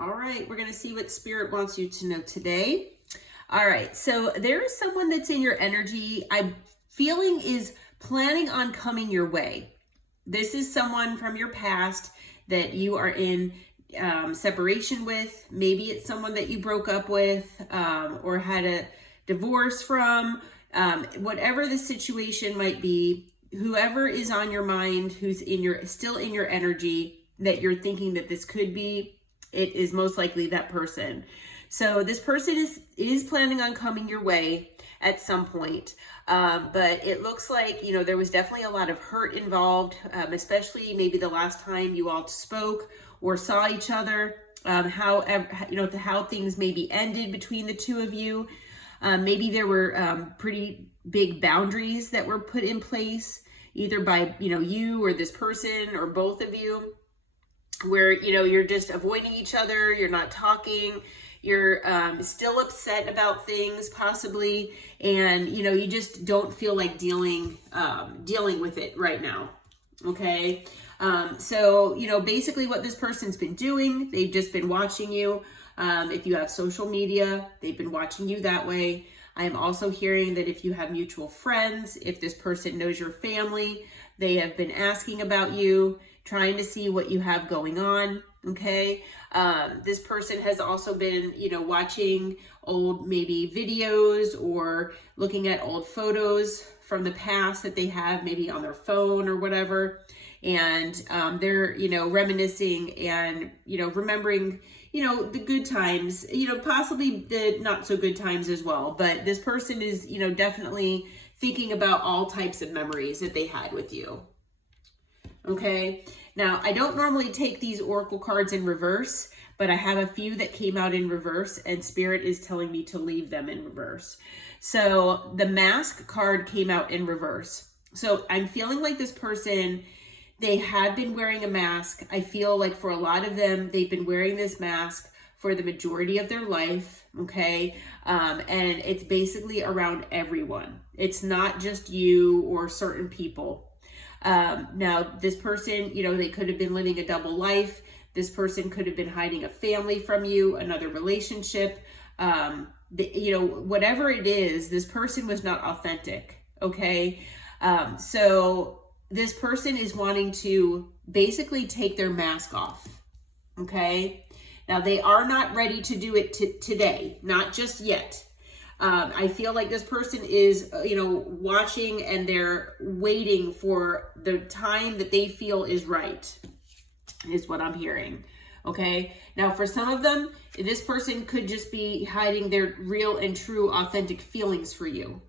All right, we're going to see what Spirit wants you to know today. All right, so there is someone that's in your energy, I'm feeling is planning on coming your way. This is someone from your past that you are in separation with. Maybe it's someone that you broke up with or had a divorce from. Whatever the situation might be, whoever is on your mind, who's still in your energy that you're thinking that this could be, it is most likely that person. So this person is planning on coming your way at some point. But it looks like, there was definitely a lot of hurt involved, especially maybe the last time you all spoke or saw each other, how things maybe ended between the two of you. Maybe there were pretty big boundaries that were put in place, either by, you or this person or both of you, where, you're just avoiding each other, you're not talking, you're still upset about things possibly, and, you just don't feel like dealing with it right now. Okay. So, basically what this person's been doing, they've just been watching you. If you have social media, they've been watching you that way. I am also hearing that if you have mutual friends, if this person knows your family, they have been asking about you, trying to see what you have going on. Okay. This person has also been, watching old maybe videos or looking at old photos from the past that they have maybe on their phone or whatever. And they're, reminiscing and, remembering, the good times, possibly the not so good times as well. But this person is, definitely thinking about all types of memories that they had with you. Okay. Now, I don't normally take these oracle cards in reverse, but I have a few that came out in reverse, and Spirit is telling me to leave them in reverse. So the Mask card came out in reverse. So I'm feeling like this person, they had been wearing a mask. I feel like for a lot of them, they've been wearing this mask for the majority of their life, okay? And it's basically around everyone. It's not just you or certain people. Now, this person, they could have been living a double life. This person could have been hiding a family from you, another relationship. Whatever it is, this person was not authentic, okay? So this person is wanting to basically take their mask off, okay? Now, they are not ready to do it today, not just yet. I feel like this person is, watching and they're waiting for the time that they feel is right, is what I'm hearing. Okay. Now, for some of them, this person could just be hiding their real and true authentic feelings for you.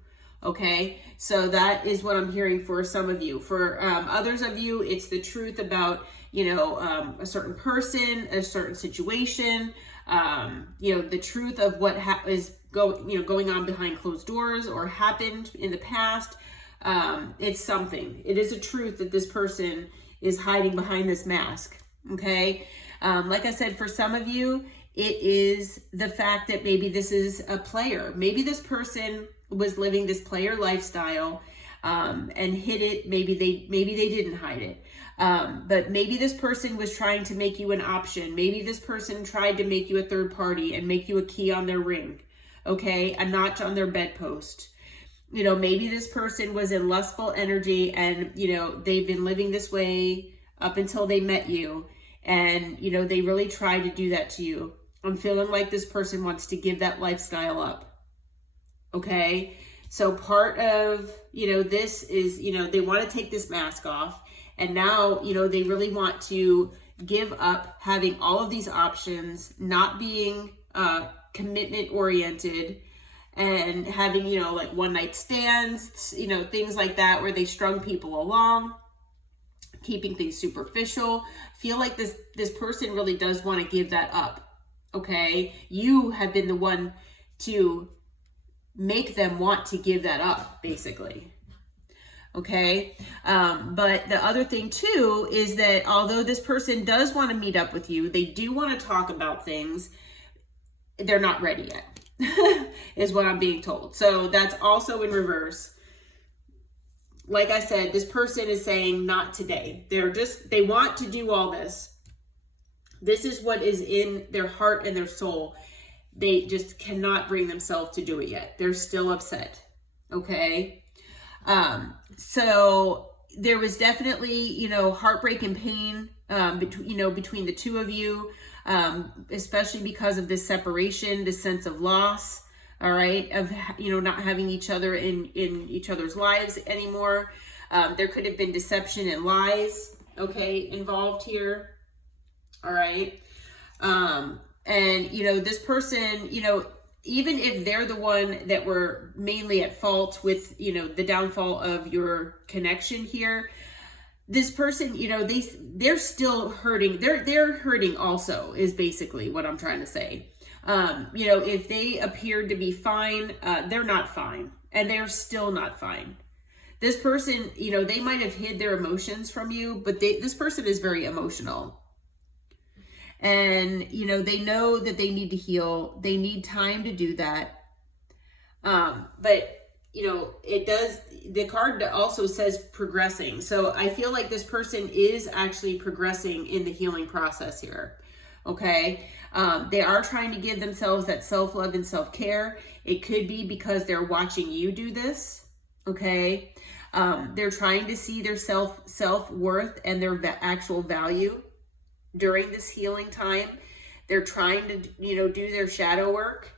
Okay. So that is what I'm hearing for some of you. For others of you, it's the truth about, a certain person, a certain situation, the truth of what is going on behind closed doors or happened in the past. It's something. It is a truth that this person is hiding behind this mask. Okay. Like I said, for some of you, it is the fact that maybe this is a player. Maybe this person was living this player lifestyle, and hid it. Maybe they didn't hide it. But maybe this person was trying to make you an option. Maybe this person tried to make you a third party and make you a key on their ring. Okay. A notch on their bedpost. Maybe this person was in lustful energy and, they've been living this way up until they met you. And, they really tried to do that to you. I'm feeling like this person wants to give that lifestyle up. Okay. So part of, this is, they want to take this mask off. And now, they really want to give up having all of these options, not being commitment oriented, and having, like one night stands, things like that, where they strung people along, keeping things superficial. Feel like this person really does want to give that up. Okay. You have been the one to make them want to give that up, basically. Okay. But the other thing too, is that although this person does want to meet up with you, they do want to talk about things, they're not ready yet, is what I'm being told. So that's also in reverse. Like I said, this person is saying not today. They want to do all this. This is what is in their heart and their soul. They just cannot bring themselves to do it yet. They're still upset. Okay. So there was definitely, heartbreak and pain, between the two of you, especially because of this separation, this sense of loss. All right. Of, not having each other in each other's lives anymore. There could have been deception and lies, okay, involved here. All right. And, this person, even if they're the one that were mainly at fault with, the downfall of your connection here, this person, they're still hurting. They're hurting also, is basically what I'm trying to say. If they appeared to be fine, they're not fine, and they're still not fine. This person, they might have hid their emotions from you, but this person is very emotional. And, they know that they need to heal. They need time to do that. But, the card also says progressing. So I feel like this person is actually progressing in the healing process here. Okay. They are trying to give themselves that self-love and self-care. It could be because they're watching you do this. Okay. They're trying to see their self-worth and their actual value during this healing time. They're trying to, do their shadow work,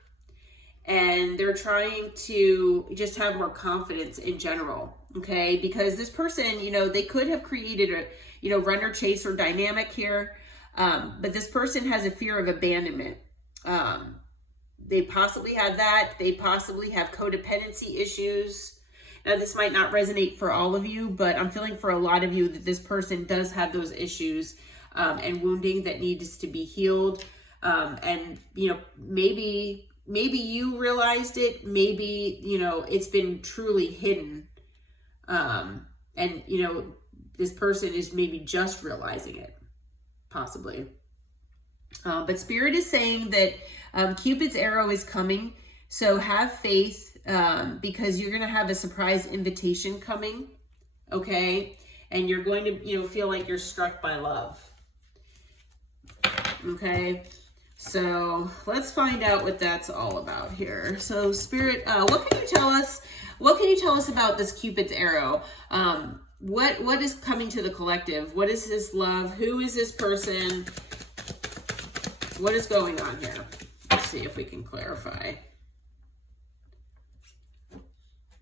and they're trying to just have more confidence in general. Okay. Because this person, they could have created a, runner chaser dynamic here. But this person has a fear of abandonment. They possibly have that. They possibly have codependency issues. Now, this might not resonate for all of you, but I'm feeling for a lot of you that this person does have those issues and wounding that needs to be healed. And, maybe you realized it. Maybe, it's been truly hidden. And, this person is maybe just realizing it. Possibly. But Spirit is saying that Cupid's arrow is coming. So have faith because you're going to have a surprise invitation coming. Okay. And you're going to, feel like you're struck by love. Okay. So let's find out what that's all about here. So Spirit, what can you tell us? What can you tell us about this Cupid's arrow? What is coming to the collective? What is this love? Who is this person? What is going on here? Let's see if we can clarify.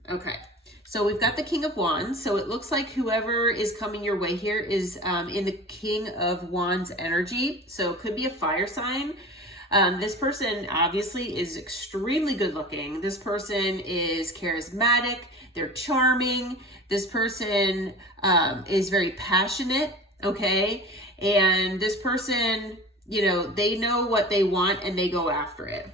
Okay, so we've got the King of Wands. So it looks like whoever is coming your way here is in the King of Wands energy. So it could be a fire sign. This person obviously is extremely good looking. This person is charismatic. They're charming. This person is very passionate. Okay. And this person, they know what they want and they go after it.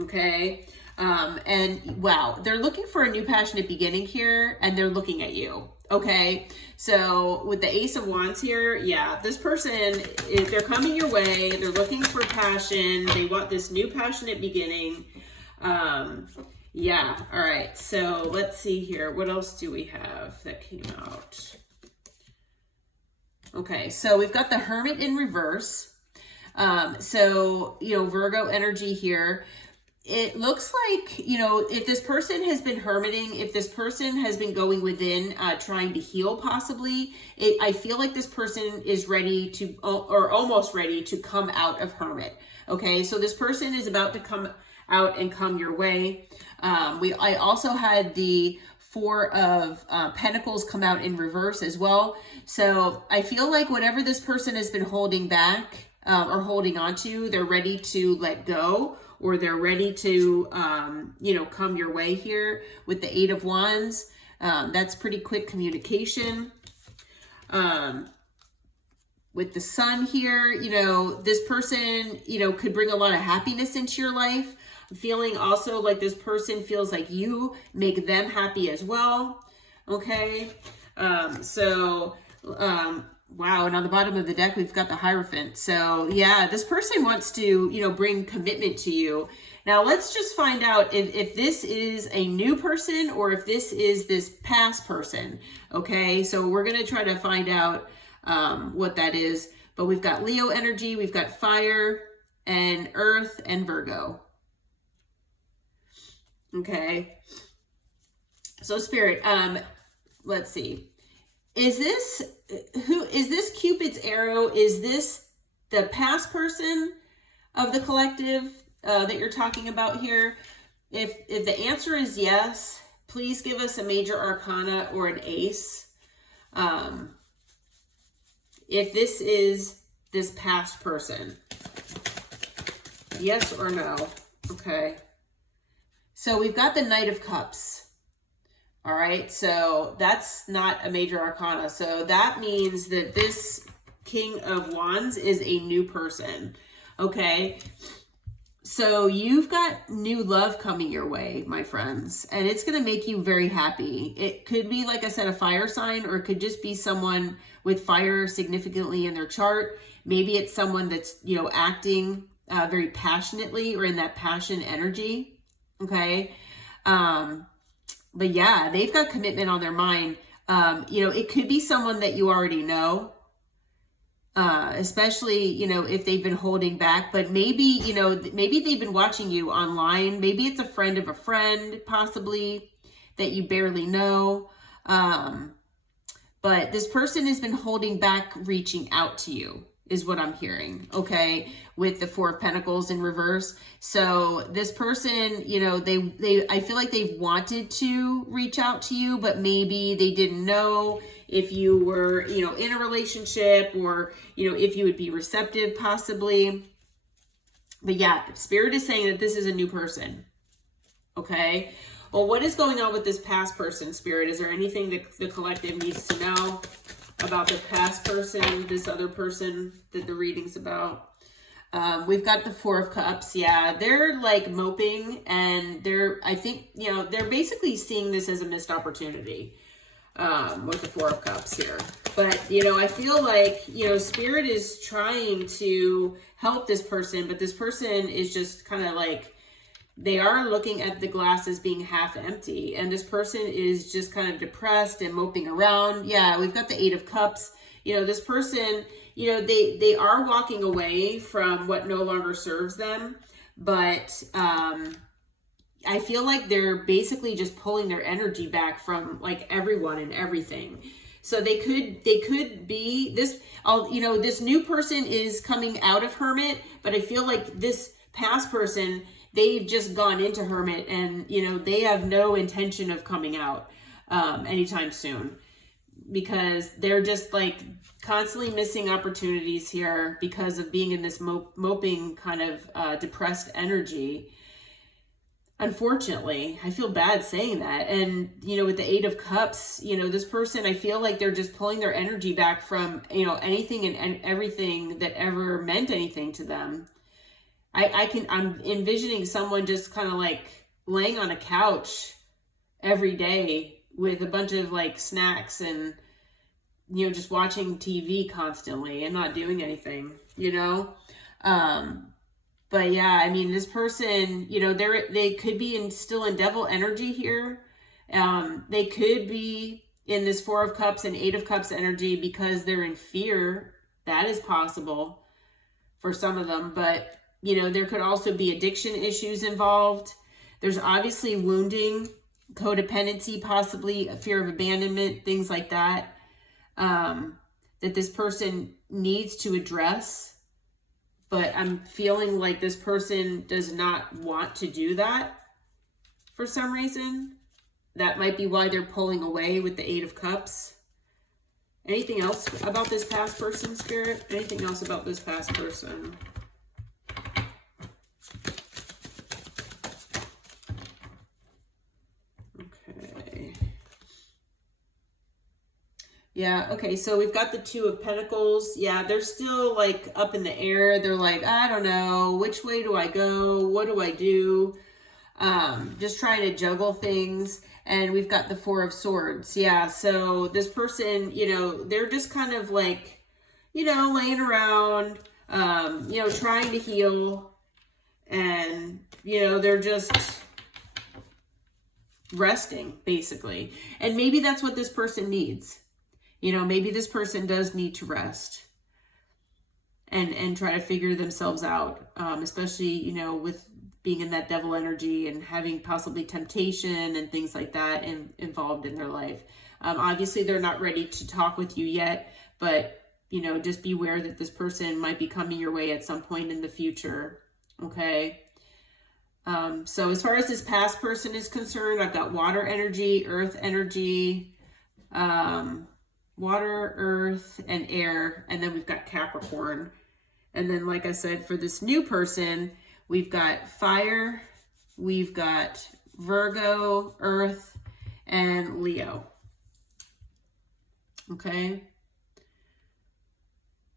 Okay. And wow, they're looking for a new passionate beginning here, and they're looking at you. Okay. So with the Ace of Wands here, yeah, this person, if they're coming your way, they're looking for passion. They want this new passionate beginning. Yeah. All right. So let's see here. What else do we have that came out? Okay. So we've got the Hermit in reverse. So, Virgo energy here. It looks like, if this person has been hermiting, if this person has been going within, trying to heal possibly, I feel like this person is ready to, or almost ready to come out of hermit. Okay. So this person is about to come out and come your way. I also had the Four of Pentacles come out in reverse as well. So I feel like whatever this person has been holding back or holding on to, they're ready to let go, or they're ready to, come your way here with the Eight of Wands. That's pretty quick communication. With the Sun here, this person, could bring a lot of happiness into your life. I'm feeling also like this person feels like you make them happy as well. Okay. Wow, and on the bottom of the deck, we've got the Hierophant. So yeah, this person wants to, bring commitment to you. Now let's just find out if this is a new person or if this is this past person. Okay, so we're going to try to find out what that is. But we've got Leo energy, we've got fire and earth and Virgo. Okay. So Spirit, let's see. Is this Cupid's arrow? Is this the past person of the collective that you're talking about here? If the answer is yes, please give us a major arcana or an ace. If this is this past person, yes or no? Okay. So we've got the Knight of Cups. All right, so that's not a major arcana. So that means that this King of Wands is a new person. Okay, so you've got new love coming your way, my friends, and it's going to make you very happy. It could be, like I said, a fire sign, or it could just be someone with fire significantly in their chart. Maybe it's someone that's, you know, acting very passionately or in that passion energy. Okay. But yeah, they've got commitment on their mind. You know, it could be someone that you already know, especially, you know, if they've been holding back, but maybe, you know, maybe they've been watching you online. Maybe it's a friend of a friend, possibly, that you barely know. But this person has been holding back reaching out to you, is what I'm hearing, okay, with the Four of Pentacles in reverse. So this person, you know, I feel like they've wanted to reach out to you, but maybe they didn't know if you were, you know, in a relationship, or, you know, if you would be receptive possibly. But yeah, Spirit is saying that this is a new person, okay? Well, what is going on with this past person, Spirit? Is there anything that the collective needs to know about the past person, this other person that the reading's about? We've got the Four of Cups. Yeah, they're like moping, and I think, you know, they're basically seeing this as a missed opportunity with the Four of Cups here. But, you know, I feel like, you know, Spirit is trying to help this person, but this person is just kind of like, they are looking at the glass as being half empty, and this person is just kind of depressed and moping around. Yeah, we've got the Eight of Cups. You know, this person, you know, they are walking away from what no longer serves them, but I feel like they're basically just pulling their energy back from like everyone and everything. So they could be this, you know, this new person is coming out of Hermit, but I feel like this past person, they've just gone into Hermit, and, you know, they have no intention of coming out anytime soon, because they're just like constantly missing opportunities here because of being in this moping kind of depressed energy. Unfortunately, I feel bad saying that. And, you know, with the Eight of Cups, you know, this person, I feel like they're just pulling their energy back from, you know, anything and everything that ever meant anything to them. I'm envisioning someone just kind of like laying on a couch every day with a bunch of like snacks and, you know, just watching TV constantly and not doing anything, you know? But yeah, I mean, this person, you know, they could be still in devil energy here. They could be in this Four of Cups and Eight of Cups energy because they're in fear. That is possible for some of them, but, you know, there could also be addiction issues involved. There's obviously wounding, codependency, possibly a fear of abandonment, things like that, that this person needs to address. But I'm feeling like this person does not want to do that for some reason. That might be why they're pulling away with the Eight of Cups. Anything else about this past person, Spirit? Anything else about this past person? Okay. Yeah, okay, so we've got the Two of Pentacles. Yeah, they're still like up in the air. They're like, I don't know, which way do I go? What do I do? Just trying to juggle things. And we've got the Four of Swords. Yeah, so this person, you know, they're just kind of like, you know, laying around, you know, trying to heal. And, you know, they're just resting, basically. And maybe that's what this person needs. You know, maybe this person does need to rest. and try to figure themselves out, especially, you know, with being in that devil energy and having possibly temptation and things like that involved in their life. Obviously, they're not ready to talk with you yet, but, you know, just beware that this person might be coming your way at some point in the future, okay? So as far as this past person is concerned, I've got water energy, earth energy, water, earth, and air, and then we've got Capricorn. And then, like I said, for this new person, we've got fire, we've got Virgo, earth, and Leo. Okay.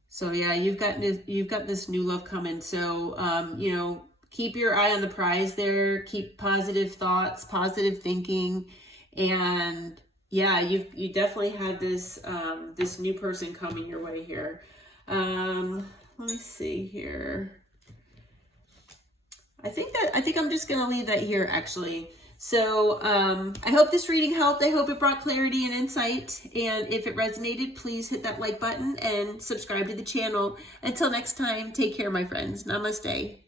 So yeah, you've got this new love coming. So, you know, keep your eye on the prize there. Keep positive thoughts, positive thinking, and yeah, you definitely have this this new person coming your way here. Let me see here. I think I'm just gonna leave that here actually. So I hope this reading helped. I hope it brought clarity and insight. And if it resonated, please hit that like button and subscribe to the channel. Until next time, take care, my friends. Namaste.